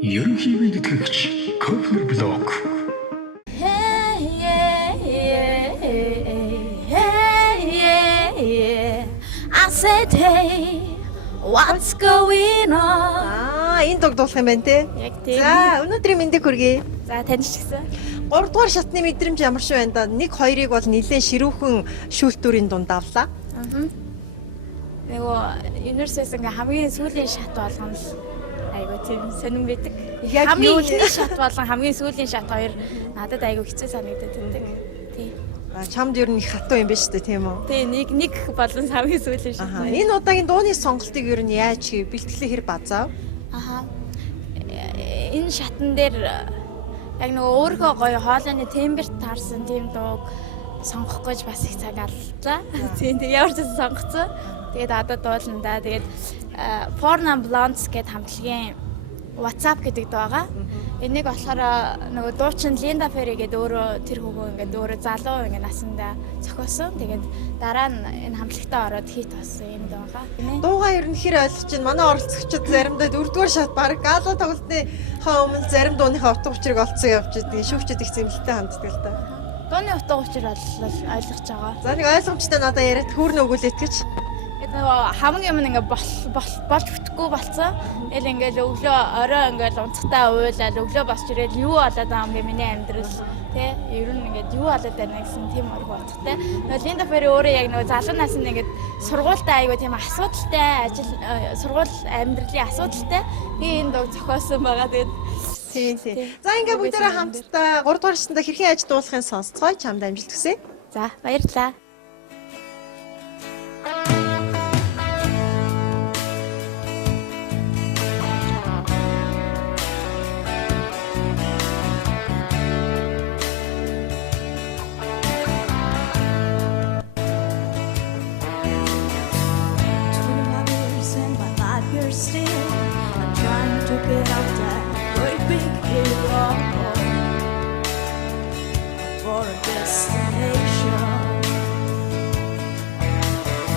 Ерөнхий нэтгэгч Кофер блог. I said hey, what's going on? Энэ дог дуулах юм байна те. Яг тийм. За, өнөөдрийн мэндийг хүргэе. За тань ч гэсэн. 3 дугаар шатны мэдрэмж ямар шүү байна да. 1-2-ыг бол нэлээд ширүүхэн шүүлтүүрийн дунд давлаа. Нөгөө университет ингээ хамгийн сүүлийн шат болгоно л айгу тийм сонирн байдаг. Яг Хамгийн юу ихний шат болон хамгийн сүүлийн шат хоёр надад айгу хэцүү санагдаад тэндэг. Тий. Чамд ер нь их хатуу юм байна шүү дээ, тийм үү? Тий, нэг болон хамгийн сүүлийн шат. Энэ удаагийн дууны сонголтыг ер нь яаж хийв? Бэлтгэлээ хэр базаав? Энэ шатн дээр яг нөгөө өөргөө гоё хоолойны темберт таарсан тийм дууг сонгох гэж бас их цаг аллаа. Тийм ямар ч сонгоцсон. Тэгээд одоо дуулна да. Тэгээд Porn and Blondes гэдэг хамтлагийн WhatsApp гэдэг дуу байгаа. Энийг болохоор нөгөө дуучин Linda Perry гэдэг өөрөө тэр хөгөө ингээд өөрөө залуу ингээд насандаа зохиосон. Тэгээд дараа нь энэ хамтлагтаа ороод хит болсон юм дуу байгаа. Дуугаа ер нь хэр ойлгож чинь манай оролцогчид заримдаа 4-р шат баг гала тоглолтны өмнө зарим дууныхаа утга учирыг олцсон явж идэг. Шүүгчд их зэмлэлтэй ханддаг л да. Дууны утга учир ойлгож байгаа. За нэг ойлгомжтой надад яриад хөөрнө өгүүлээд гэж. Нөгөө хамгийн юм ингээ болж бүтэхгүй болцсон. Эл ингээл өглөө орой ингээл унцгтаа уйлал өглөө босч ирээд юу болоод байгаа юм бэ миний амьдрал тий ер нь ингээд юу болоод байна гэсэн тийм орго бодохтой. Нөгөө Linda Perry өөрөө яг нөгөө залуу наснд ингээд сургуультай айгу тийм асуудалтай ажил сургууль амьдралын асуудалтай би энэ дог зохиосон байгаа. Тэгээд Тийм. За ингээ бүгдээрээ хамтдаа 3 дугаар шатанда хэрхэн ажил дуулахын сонсцгоо чамд амжилт хүсье. за баярлалаа. Still, I'm trying to get out that great big hill for a destination.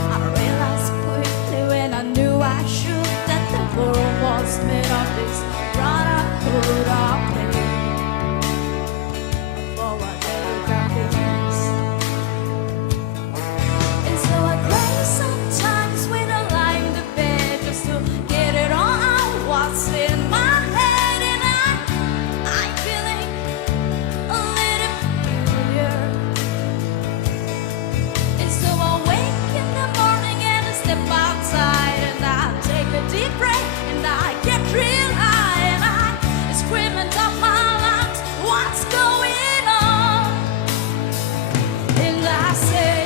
I realized quickly when I knew I should that the world was made of this brotherhood of pain. For what they got this. And so I cry sometimes when I lie in the bed just to get it all out what's in my head, and I'm feeling a little familiar. And so I wake in the morning and I step outside and I take a deep breath and I get real high and I scream at top my lungs, what's going on? And I say,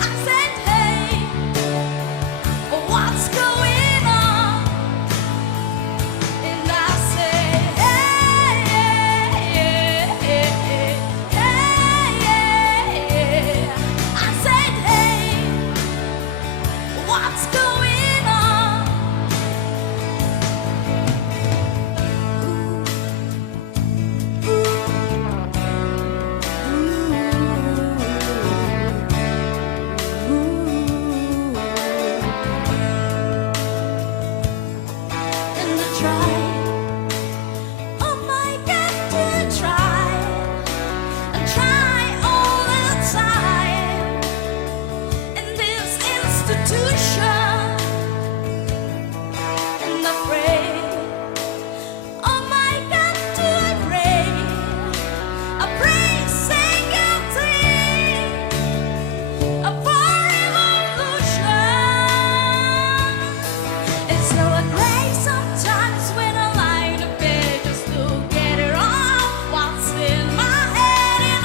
I said, hey, what's going on? And I say, I said, hey, what's going on? And I try, oh my God, to try and try all the time in this institution, and I pray, oh my God, to I pray, say guilty for revolution. And so I cry sometimes when I lie in the bed just to get it off what's in my head, and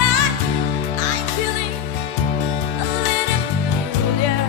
I'm feeling a little familiar.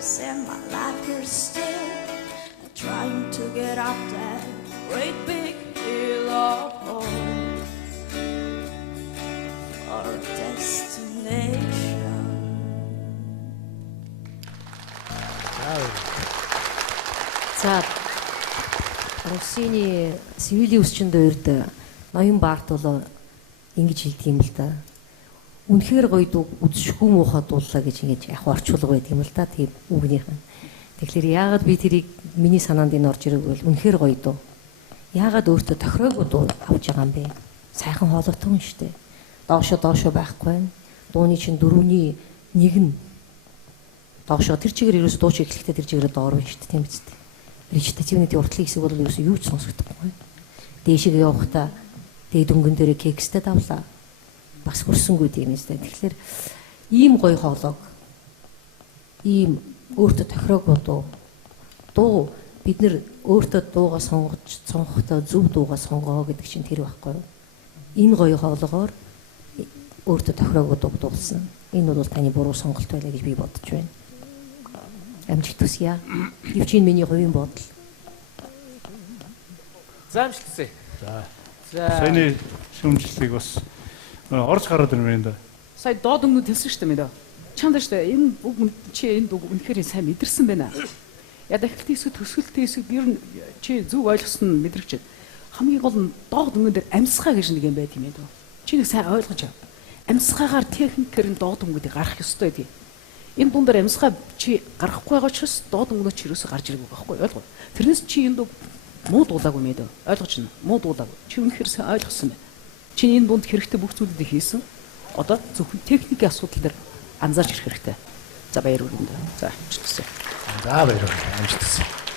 tears and my laughter still. Trying to get up that great big hill of hope for a destination. За Россини Севилийн үсчинд урд ноён баарт бол ингэж хэлдэг юм л да. Үнэхээр гоё дуу үзшгүй муухай дууллаа гэж ингэж яг орчуулга байдаг юм л да. Тийм үгнийх нь. Тэгэхээр яагаад би тэрийг миний санаанд энэ орж ирэх вэ? Үнэхээр гоё дуу. Яагаад өөртөө тохироогүй дуу авч байгаа юм бэ? Сайхан хоолойтой хүн шүү дээ. Доошо байхгүй байна. Дууны чинь дөрөвний нэг нь доошо тэр чигээр ерөөс дуу чи эхлэхдээ тэр чигээр доор байна шүү дээ. Тийм биз дээ. Речитативний уртлын хэсэг бол ерөөс юу ч сонсогдохгүй. Дээшээ явахдаа дээд өнгөн дээр кекстэй давлаа. Бас хөрсөнгүүд юм нэстэй. Тэгэхээр ийм гоё хоолойг ийм өөртөө тохироогүй дуу бид нэр өөртөө дуугаа сонгохдоо зөв дуугаа сонгоо гэдэг чинь тэр байхгүй юу? Энэ гоё хоолойгоор өөртөө тохироогүй дуу дуулсан. Энэ бол таны буруу сонголт байлаа гэж би бодож байна. Амжилт хүсье. Евчин миний хувийн бодол. За амжилт хүсье. За. Саяны шүүмжлэлийг бас орж гараад ирмээр энэ. Сая доод өмнө хэлсэн шүү дээ мэдээ. Чанд шүү дээ. Энэ үг чи энэ үг үнэхээр сайн мэдэрсэн байна. Яг дахилтын хэсэг төсгөлтийн хэсэг ер нь чи зөв ойлгосон нь мэдрэгч. Хамгийн гол нь доод өмнө дээр амьсгаа гэж нэг юм байт юм ээ. Чи нэг сайн ойлгож ав. Амьсгаагаар техникээр нь доод өмнөдийг гарах ёстой гэдэг. Энэ дуун дээр амьсгаа чи гарахгүй байгаа ч бас доод өмнө чи юусоо гарч ирэх байхгүй ойлгоо. Тэрнээс чи энэ дуу муу дуулаагүй мэдээ. Ойлгож байна. Муу дуулаагүй. Чи үнэхээр сайн ойлгосон байна. Чи энэ дунд хэрэгтэй бүх зүйлүүдийг хийсэн. Одоо зөвхөн техникийн асуудал дээр анзаарч ирэх хэрэгтэй. За баяр хүргэе. За амжилт хүсье. За баярлалаа. Амжилт хүсье.